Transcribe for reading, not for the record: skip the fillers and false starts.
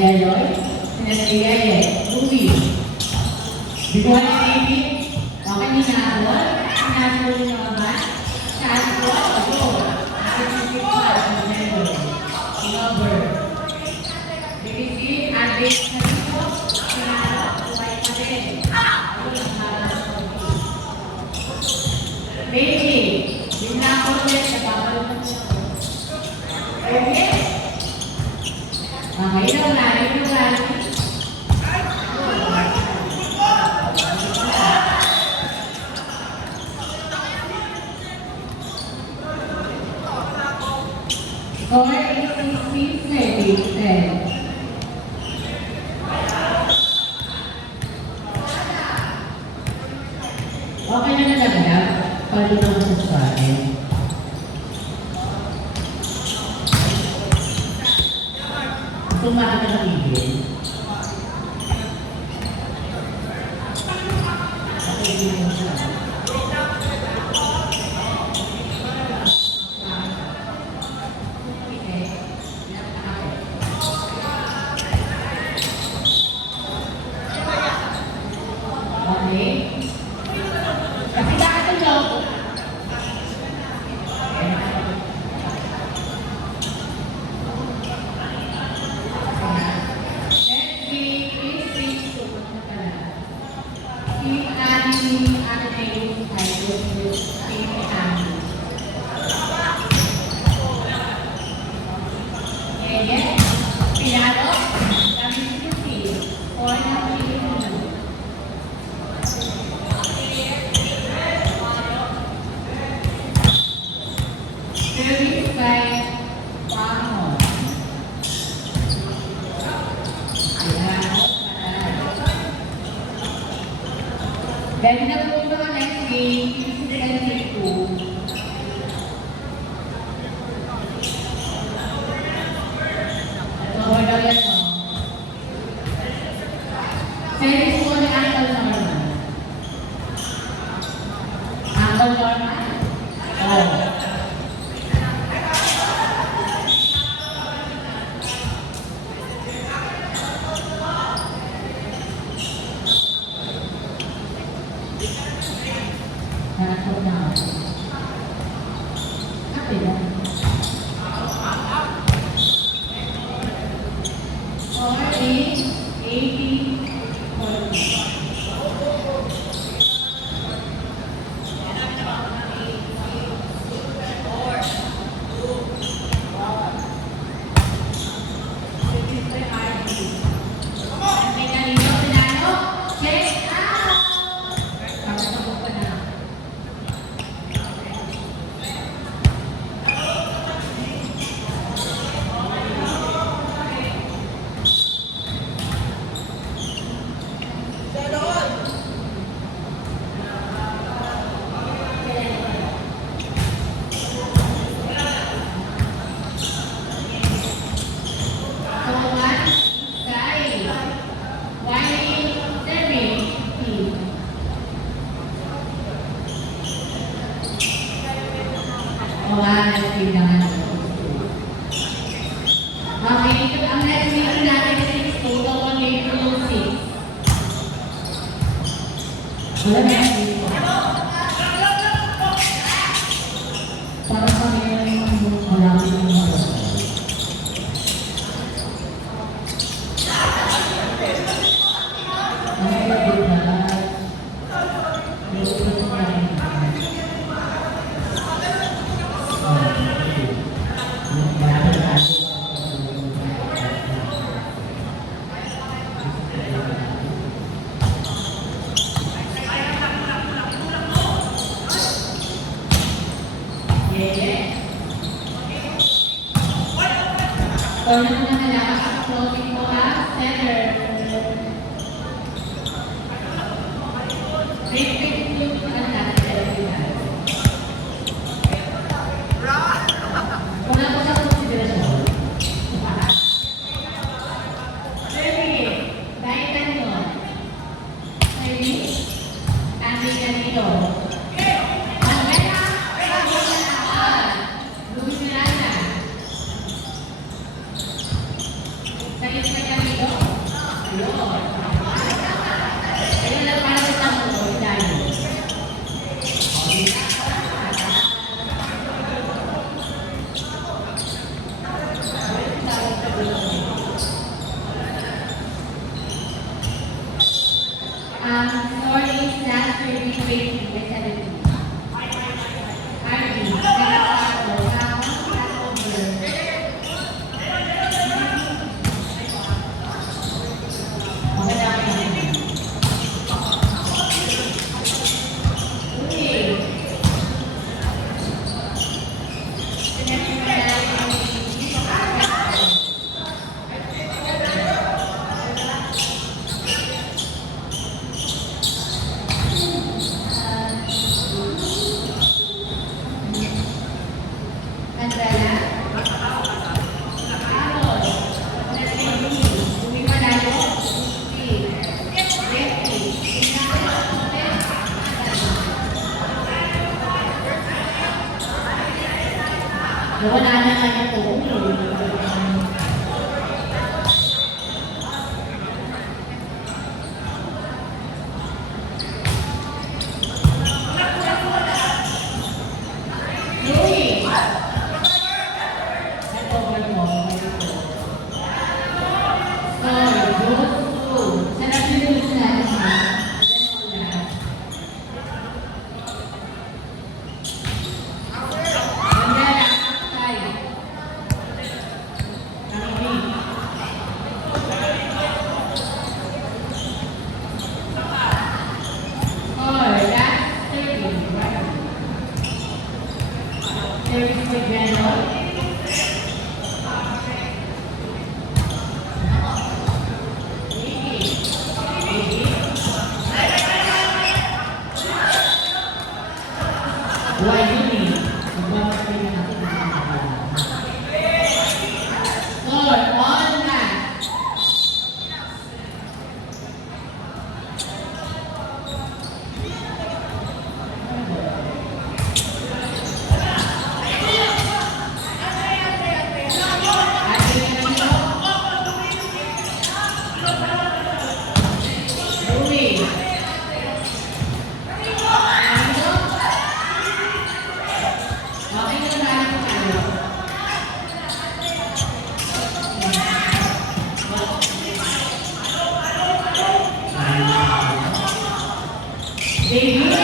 Veloy, Pinagbigaye, Ruby. Biguan ng TV, okay ni Nabol, Nabol ni Mama, Nabol, Ako, Nabol, Nabol, Lover. Bigisi, Adik, Nabito, Sinalo, Kuwait pa din. Baby, yung nakulit, nagpapalunod siya. Okay? Okay, ilaw na. Score 86-10. Okay na talaga. Palunod sa akin. Tumakas na tigil. Dahil na po ito ang next game, P22. Over daw yan po. Service po ni Uncle Norman. Uncle Norman? Oo. Nakato na. Happy lang. Or 80, 40. Okay, ito ang next meeting natin is total on April 6. Wala na dito. Para sa ngayon yung marami ng mga. Kung ano na nalakas, closing mo ha, center. Repeat yung ang kung ako sa konsiderasyon. Dahil tanong, Score is last 30 by 17. Hardy, second quarter, back over. Maganda ka naman. Okay. Andala. Carlos. Lumimanalo. Wala na nga ito. Louie. Ito ba mo? Sorry, go. Sarap yung gusto natin. Andala, outside. Namibi. Last 30. 30 for General. Why yun eh? Magbawas pa rin natin ang mga. Score, on match. Ating na nito. Louie. Okay na tayo tayo. Debut